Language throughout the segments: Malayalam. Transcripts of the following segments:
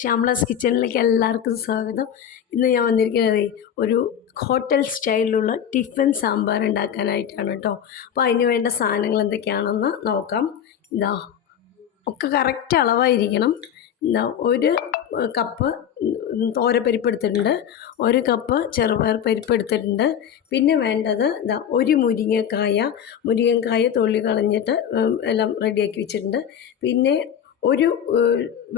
ശ്യാമളാസ് കിച്ചണിലേക്ക് എല്ലാവർക്കും സ്വാഗതം. ഇന്ന് ഞാൻ വന്നിരിക്കുന്നത് ഒരു ഹോട്ടൽ സ്റ്റൈലിലുള്ള ടിഫിൻ സാമ്പാർ ഉണ്ടാക്കാനായിട്ടാണ് കേട്ടോ. അപ്പോൾ അതിന് വേണ്ട സാധനങ്ങൾ എന്തൊക്കെയാണെന്ന് നോക്കാം. ഇതാ ഒക്കെ കറക്റ്റ് അളവായിരിക്കണം. ഇതാ ഒരു കപ്പ് തോരപ്പരിപ്പ് എടുത്തിട്ടുണ്ട്, ഒരു കപ്പ് ചെറുപയർ പരിപ്പ് എടുത്തിട്ടുണ്ട്. പിന്നെ വേണ്ടത് ഇതാ ഒരു മുരിങ്ങക്കായ തൊലി കളഞ്ഞിട്ട് എല്ലാം റെഡിയാക്കി വെച്ചിട്ടുണ്ട്. പിന്നെ ഒരു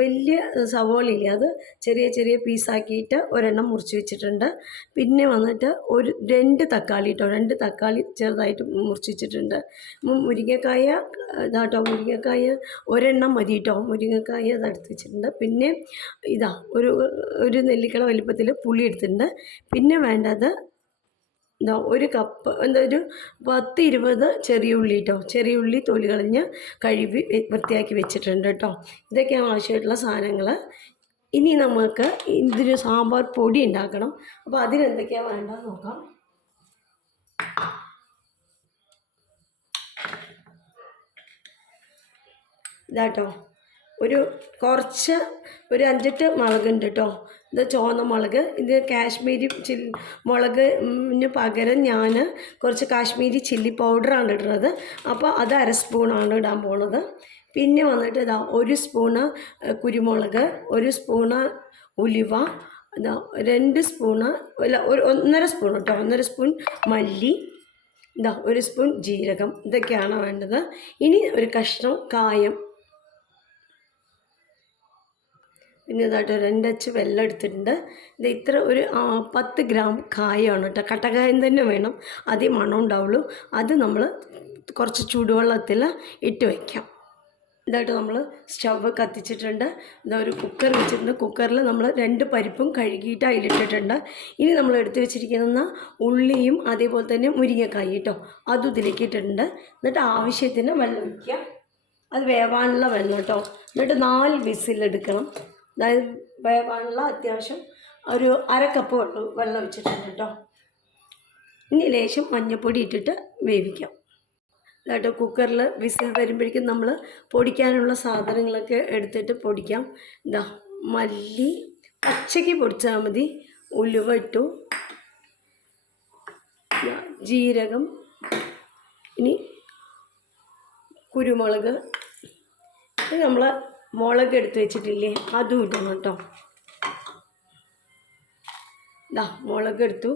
വലിയ സവോളയില്ലേ, അത് ചെറിയ ചെറിയ പീസാക്കിയിട്ട് ഒരെണ്ണം മുറിച്ച് വെച്ചിട്ടുണ്ട്. പിന്നെ വന്നിട്ട് രണ്ട് തക്കാളി ചെറുതായിട്ട് മുറിച്ച് വെച്ചിട്ടുണ്ട്. മുരിങ്ങക്കായ ഒരെണ്ണം മതി കേട്ടോ. മുരിങ്ങക്കായ അതെടുത്ത് വെച്ചിട്ടുണ്ട്. പിന്നെ ഇതാ ഒരു നെല്ലിക്കട വലിപ്പത്തിൽ പുളി എടുത്തിട്ടുണ്ട്. പിന്നെ വേണ്ടത് എന്താ ഒരു കപ്പ് ഒരു 10-20 ചെറിയ ഉള്ളി തൊലി കളഞ്ഞ് കഴുകി വൃത്തിയാക്കി വെച്ചിട്ടുണ്ട് കേട്ടോ. ഇതൊക്കെയാണ് ആവശ്യമായിട്ടുള്ള സാധനങ്ങൾ. ഇനി നമുക്ക് ഇതിന് സാമ്പാർ പൊടി ഉണ്ടാക്കണം. അപ്പോൾ അതിനെന്തൊക്കെയാണ് വേണ്ടതെന്ന് നോക്കാം. ഇതാട്ടോ കുറച്ച് 5-8 മുളകുണ്ട് കേട്ടോ. ഇത് ചുവന്ന മുളക്. ഇത് കാശ്മീരി മുളകിന് പകരം ഞാൻ കുറച്ച് കാശ്മീരി ചില്ലി പൗഡറാണ് ഇടുന്നത്. അപ്പോൾ അത് 1/2 സ്പൂണാണ് ഇടാൻ പോണത്. പിന്നെ വന്നിട്ട് ഇതാ 1 സ്പൂണ് കുരുമുളക്, 1 സ്പൂണ് ഉലുവ, ഇതാ 2 സ്പൂണ് 1.5 സ്പൂൺ കേട്ടോ, 1.5 സ്പൂൺ മല്ലി, ഇതാ 1 സ്പൂൺ ജീരകം. ഇതൊക്കെയാണ് വേണ്ടത്. ഇനി ഒരു കഷ്ണം കായം, പിന്നെ ഇതായിട്ട് 2 അച്ച് വെള്ളം എടുത്തിട്ടുണ്ട്. ഇത് ഇത്ര ഒരു 10 ഗ്രാം കായമാണ് കേട്ടോ. കട്ടക്കായം തന്നെ വേണം, അതേ മണം ഉണ്ടാവുള്ളൂ. അത് നമ്മൾ കുറച്ച് ചൂടുവെള്ളത്തിൽ ഇട്ട് വയ്ക്കാം. ഇതായിട്ട് നമ്മൾ സ്റ്റവ് കത്തിച്ചിട്ടുണ്ട്. ഇതാ ഒരു കുക്കർ വെച്ചിട്ടുണ്ട്. കുക്കറിൽ നമ്മൾ 2 പരിപ്പും കഴുകിയിട്ട് അതിലിട്ടിട്ടുണ്ട്. ഇനി നമ്മൾ എടുത്ത് വെച്ചിരിക്കുന്ന ഉള്ളിയും അതേപോലെ തന്നെ മുരിങ്ങക്കായ കേട്ടോ, അതും ഇതിലേക്ക് ഇട്ടിട്ടുണ്ട്. എന്നിട്ട് ആവശ്യത്തിന് വെള്ളം ഒഴിക്കുക. അത് വേവാനുള്ള വെള്ളം കേട്ടോ. എന്നിട്ട് 4 വിസിലെടുക്കണം. അതായത് വേവാനുള്ള അത്യാവശ്യം ഒരു 1/2 കപ്പ് വെള്ളം വെച്ചിട്ടുണ്ട് കേട്ടോ. ഇനി ലേശം മഞ്ഞൾപ്പൊടി ഇട്ടിട്ട് വേവിക്കാം. എന്നിട്ട് കുക്കറിൽ വിസിൽ വരുമ്പോഴേക്കും നമ്മൾ പൊടിക്കാനുള്ള സാധനങ്ങളൊക്കെ എടുത്തിട്ട് പൊടിക്കാം. ഇതാ മല്ലി പച്ചയ്ക്ക് പൊടിച്ചാൽ മതി. ഉലുവ ഇട്ടു, ജീരകം, ഇനി കുരുമുളക്, നമ്മൾ മുളക് എടുത്ത് വെച്ചിട്ടില്ലേ അതും ഇടണം കേട്ടോ. ഇതാ മുളക് എടുത്തു.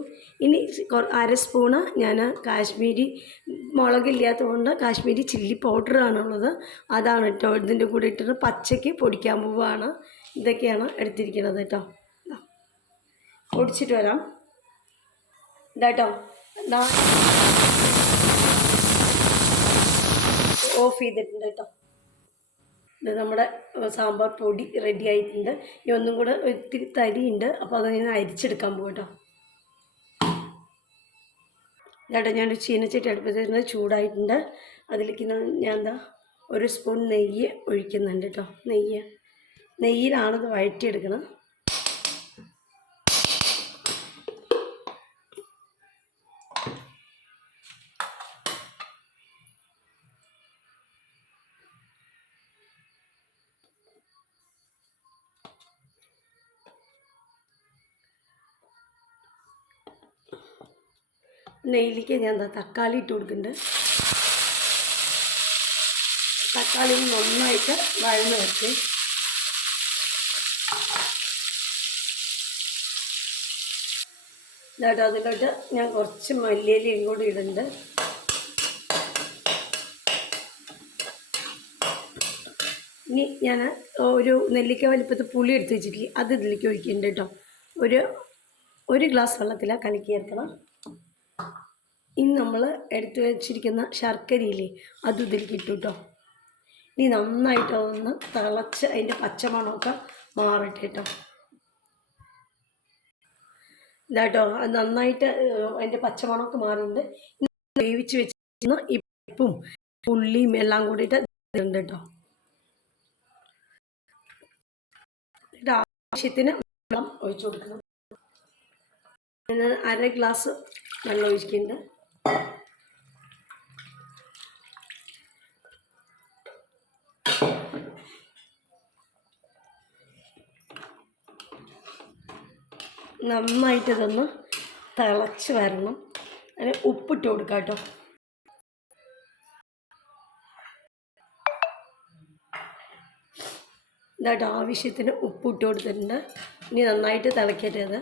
ഇനി 1/2 സ്പൂണ് ഞാൻ കാശ്മീരി മുളകില്ലാത്തതുകൊണ്ട് കാശ്മീരി ചില്ലി പൗഡറാണുള്ളത്, അതാണ് കേട്ടോ ഇതിൻ്റെ കൂടെ ഇട്ടിട്ട് പച്ചയ്ക്ക് പൊടിക്കാൻ പോവുകയാണ്. ഇതൊക്കെയാണ് എടുത്തിരിക്കുന്നത് കേട്ടോ. പൊടിച്ചിട്ട് വരാം. ഇതാട്ടോ ഓഫ് ചെയ്തിട്ടുണ്ട് കേട്ടോ. ഇത് നമ്മുടെ സാമ്പാർ പൊടി റെഡി ആയിട്ടുണ്ട്. ഇനി ഒന്നും കൂടെ ഒത്തിരി തരിയുണ്ട്, അപ്പോൾ അത് ഞാൻ അരിച്ചെടുക്കാൻ പോകും കേട്ടോ. ഇതാട്ടോ ഞാനൊരു ചീനച്ചട്ടി അടുപ്പത്തിരുന്നത് ചൂടായിട്ടുണ്ട്. അതിലേക്ക് ഞാൻ എന്താ 1 സ്പൂൺ നെയ്യ് ഒഴിക്കുന്നുണ്ട് കേട്ടോ. നെയ്യിലാണത് വഴറ്റിയെടുക്കണം. നെയ്യിലേക്ക് ഞാൻ തക്കാളി ഇട്ട് കൊടുക്കുന്നുണ്ട്. തക്കാളി നന്നായിട്ട് വഴന്ന് വെച്ച് എന്നിട്ട് അതിലോട്ട് ഞാൻ കുറച്ച് മല്ലിയിലയും കൂടി ഇടുന്നുണ്ട്. ഇനി ഞാൻ ഒരു നെല്ലിക്ക വലിപ്പത്തിൽ പുളി എടുത്ത് വെച്ചിട്ടില്ലേ, അത് ഇതിലേക്ക് ഒഴിക്കുന്നുണ്ട് കേട്ടോ. ഒരു ഗ്ലാസ് വെള്ളത്തിലാണ് കലക്കി ചേർക്കണം. ഇനി നമ്മൾ എടുത്ത് വെച്ചിരിക്കുന്ന ശർക്കരയില്ലേ അതും ഇതിലേക്ക് ഇട്ടു കേട്ടോ. ഇനി നന്നായിട്ട് അതൊന്ന് തിളച്ച് അതിൻ്റെ പച്ചമണമൊക്കെ മാറട്ടെ കേട്ടോ. ഇതാട്ടോ അത് നന്നായിട്ട് അതിൻ്റെ പച്ചമണമൊക്കെ മാറിയിട്ടുണ്ട്. വേവിച്ച് വെച്ചിരുന്ന ഈ പരിപ്പും ഉള്ളിയും എല്ലാം കൂടിയിട്ട് ഉണ്ട് കേട്ടോ. ആവശ്യത്തിന് വെള്ളം ഒഴിച്ചു കൊടുക്കണം. 1/2 ഗ്ലാസ് വെള്ളം ഒഴിക്കുന്നുണ്ട്. നന്നായിട്ട് ഇതൊന്ന് തിളച്ച് വരണം. അതിന് ഉപ്പിട്ട് കൊടുക്കാം കേട്ടോ. ഇതായിട്ട് ആവശ്യത്തിന് ഉപ്പിട്ട് കൊടുത്തിട്ടുണ്ട്. ഇനി നന്നായിട്ട് തിളക്കരുത്.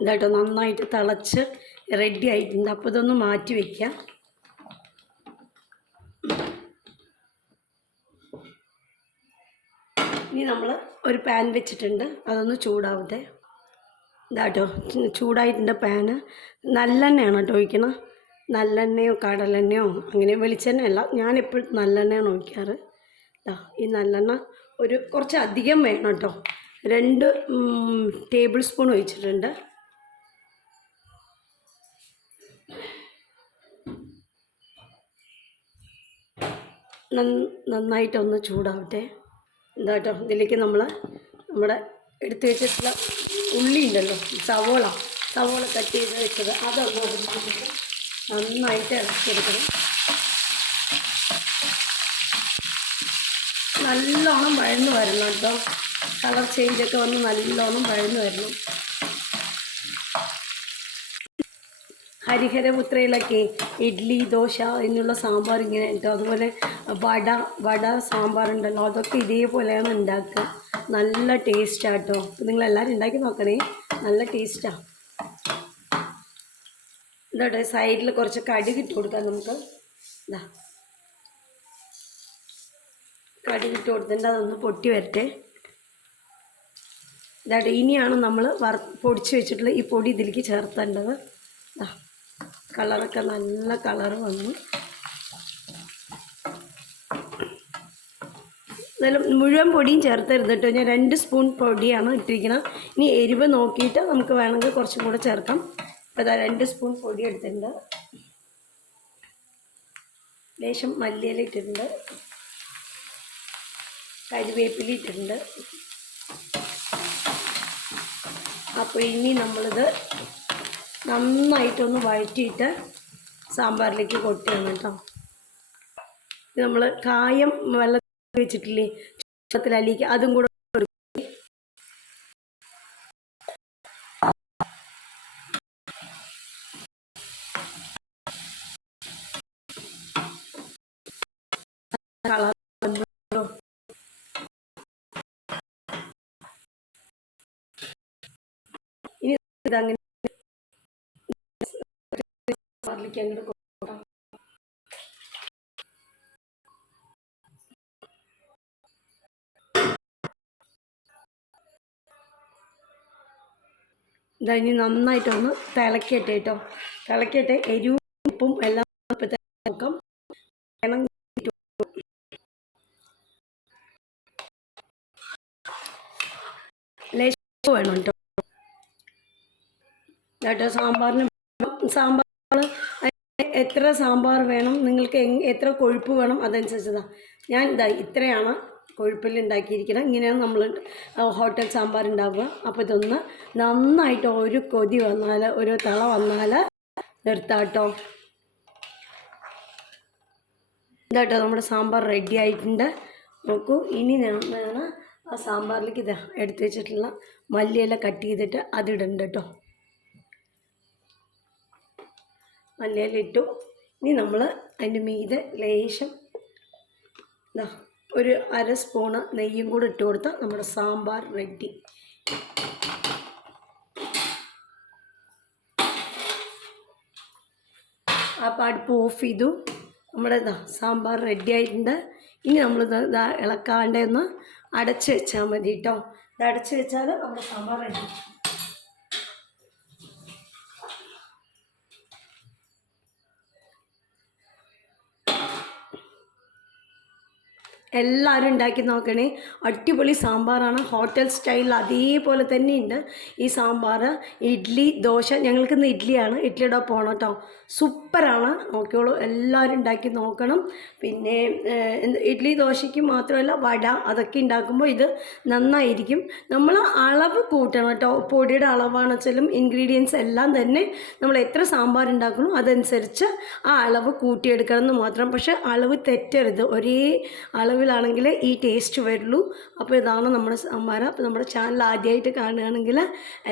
ഇതായിട്ടോ നന്നായിട്ട് തിളച്ച് റെഡി ആയിട്ടുണ്ട്. അപ്പോൾ ഇതൊന്ന് മാറ്റി വയ്ക്കാം. ഇനി നമ്മൾ ഒരു പാൻ വെച്ചിട്ടുണ്ട്, അതൊന്ന് ചൂടാവട്ടെ. ഇതാട്ടോ ചൂടായിട്ടുണ്ട് പാന്. നല്ലെണ്ണയാണ് കേട്ടോ ഒഴിക്കണം. നല്ലെണ്ണയോ കടലെണ്ണയോ അങ്ങനെ വെളിച്ചെണ്ണയല്ല, ഞാനെപ്പോഴും നല്ലെണ്ണയാണ് ഒഴിക്കാറ്. ഈ നല്ലെണ്ണ ഒരു കുറച്ച് അധികം വേണം കേട്ടോ. 2 ടേബിൾ സ്പൂൺ ഒഴിച്ചിട്ടുണ്ട്. നന്നായിട്ടൊന്ന് ചൂടാവട്ടെ. എന്താട്ടോ ഇതിലേക്ക് നമ്മുടെ എടുത്ത് വെച്ചിട്ടുള്ള ഉള്ളി ഉണ്ടല്ലോ, സവോള കട്ട് ചെയ്ത് വെച്ചത്, അതൊന്ന് അതിലേക്ക് നന്നായിട്ട് ഇളക്കിയെടുക്കണം. നല്ലോണം വഴന്ന് വരണം കേട്ടോ. കളർ ചേഞ്ചൊക്കെ വന്ന് നല്ലോണം വഴന്ന് വരണം. ഹരിഹരപുത്രയിലൊക്കെ ഇഡ്ഡലി, ദോശ എന്നുള്ള സാമ്പാർ ഇങ്ങനെ കേട്ടോ. അതുപോലെ വട സാമ്പാറുണ്ടല്ലോ, അതൊക്കെ ഇതേപോലെയാണ് ഉണ്ടാക്കുക. നല്ല ടേസ്റ്റാണ് കേട്ടോ. അപ്പോൾ നിങ്ങളെല്ലാവരും ഉണ്ടാക്കി നോക്കണേ, നല്ല ടേസ്റ്റാണ്. ഇതോട്ടെ സൈഡിൽ കുറച്ച് കടുകിട്ട് കൊടുക്കാം നമുക്ക്. ഇതാ കടുകിട്ട് കൊടുത്തിട്ട് അതൊന്ന് പൊട്ടി വരട്ടെ. ഇതാട്ടെ ഇനിയാണ് നമ്മൾ പൊടിച്ച് വെച്ചിട്ടുള്ള ഈ പൊടി ഇതിലേക്ക് ചേർത്തേണ്ടത്. കളറൊക്കെ നല്ല കളറ് വന്നു. എന്നാലും മുഴുവൻ പൊടിയും ചേർത്തരുത് കേട്ടോ. ഞാൻ 2 സ്പൂൺ പൊടിയാണ് ഇട്ടിരിക്കുന്നത്. ഇനി എരിവ് നോക്കിയിട്ട് നമുക്ക് വേണമെങ്കിൽ കുറച്ചും കൂടെ ചേർക്കാം. അപ്പോൾ ഇതാ 2 സ്പൂൺ പൊടി എടുത്തിട്ടുണ്ട്. ലേശം മല്ലിയില ഇട്ടിട്ടുണ്ട്, കരിവേപ്പില ഇട്ടിട്ടുണ്ട്. അപ്പോൾ ഇനി നമ്മളിത് നന്നായിട്ടൊന്ന് വഴറ്റിയിട്ട് സാമ്പാറിലേക്ക് കൊട്ടിയാണ് കേട്ടോ. നമ്മൾ കായം വെള്ളത്തിൽ വെച്ചിട്ടില്ലേ, വെള്ളത്തിലേക്ക് അതും കൂടെ കളർ ഇനി ഇതങ്ങനെ സാമ്പാറിലേക്ക് അങ്ങോട്ട് കൊടുക്കാം. ഇതാ ഇനി നന്നായിട്ടൊന്ന് തിളക്കട്ടെ കേട്ടോ. തിളക്കട്ടെ. എരിവും ഉപ്പും എല്ലാം നോക്കാം. ലേശം വേണം കേട്ടോ. കേട്ടോ സാമ്പാർ എത്ര സാമ്പാർ വേണം നിങ്ങൾക്ക്, എത്ര കൊഴുപ്പ് വേണം അതനുസരിച്ചതാണ്. ഞാൻ ഇത്രയാണ് കൊഴുപ്പിൽ ഉണ്ടാക്കിയിരിക്കണം. ഇങ്ങനെയാണ് നമ്മൾ ഹോട്ടൽ സാമ്പാർ ഉണ്ടാവുക. അപ്പോൾ ഇതൊന്ന് നന്നായിട്ട് ഒരു കൊതി വന്നാൽ, ഒരു തള വന്നാൽ നിർത്താട്ടോ. ഇതാട്ടോ നമ്മുടെ സാമ്പാർ റെഡി ആയിട്ടുണ്ട്. നോക്കൂ. ഇനി ഞാൻ ആ സാമ്പാറിലേക്ക് എടുത്ത് വെച്ചിട്ടുള്ള മല്ലിയില കട്ട് ചെയ്തിട്ട് അതിടുന്നുണ്ട് കേട്ടോ. മല്ലിയില ഇട്ടു. ഇനി നമ്മൾ അതിൻ്റെ മീതെ ലേശം ഒരു 1/2 സ്പൂണ് നെയ്യും കൂടെ ഇട്ട് കൊടുത്താൽ നമ്മുടെ സാമ്പാർ റെഡി. അപ്പോൾ അടുപ്പ് ഓഫ് ചെയ്തു. നമ്മുടെ സാമ്പാർ റെഡി ആയിട്ടുണ്ട്. ഇനി നമ്മൾ ഇളക്കാണ്ട് ഒന്ന് അടച്ച് വെച്ചാൽ മതി കേട്ടോ. ഇത് അടച്ച് വെച്ചാൽ നമ്മുടെ സാമ്പാർ റെഡി. എല്ലാവരും ഉണ്ടാക്കി നോക്കണേ. അടിപൊളി സാമ്പാറാണ്. ഹോട്ടൽ സ്റ്റൈലിൽ അതേപോലെ തന്നെയുണ്ട് ഈ സാമ്പാർ. ഇഡ്ഡലി, ദോശ, ഞങ്ങൾക്കിന്ന് ഇഡ്ഡലിയാണ്, ഇഡ്ഡലിയുടെ പോകണം കേട്ടോ. സൂപ്പറാണ്. നോക്കിയോളൂ, എല്ലാവരും ഉണ്ടാക്കി നോക്കണം. പിന്നെ ഇഡ്ഡലി ദോശയ്ക്ക് മാത്രമല്ല വട അതൊക്കെ ഉണ്ടാക്കുമ്പോൾ ഇത് നന്നായിരിക്കും. നമ്മൾ അളവ് കൂട്ടണം കേട്ടോ. പൊടിയുടെ അളവാണ് വെച്ചാലും ഇൻഗ്രീഡിയൻസ് എല്ലാം തന്നെ നമ്മൾ എത്ര സാമ്പാർ ഉണ്ടാക്കണം അതനുസരിച്ച് ആ അളവ് കൂട്ടിയെടുക്കണം എന്ന് മാത്രം. പക്ഷേ അളവ് തെറ്റരുത്. ഒരേ അളവിൽ ടൈമിലാണെങ്കിൽ ഈ ടേസ്റ്റ് വരുള്ളൂ. അപ്പോൾ ഇതാണ് നമ്മുടെ സംഭാരം. അപ്പോൾ നമ്മുടെ ചാനൽ ആദ്യമായിട്ട് കാണുകയാണെങ്കിൽ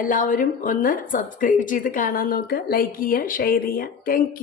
എല്ലാവരും ഒന്ന് സബ്സ്ക്രൈബ് ചെയ്ത് കാണാൻ നോക്കുക, ലൈക്ക് ചെയ്യുക, ഷെയർ ചെയ്യുക. താങ്ക്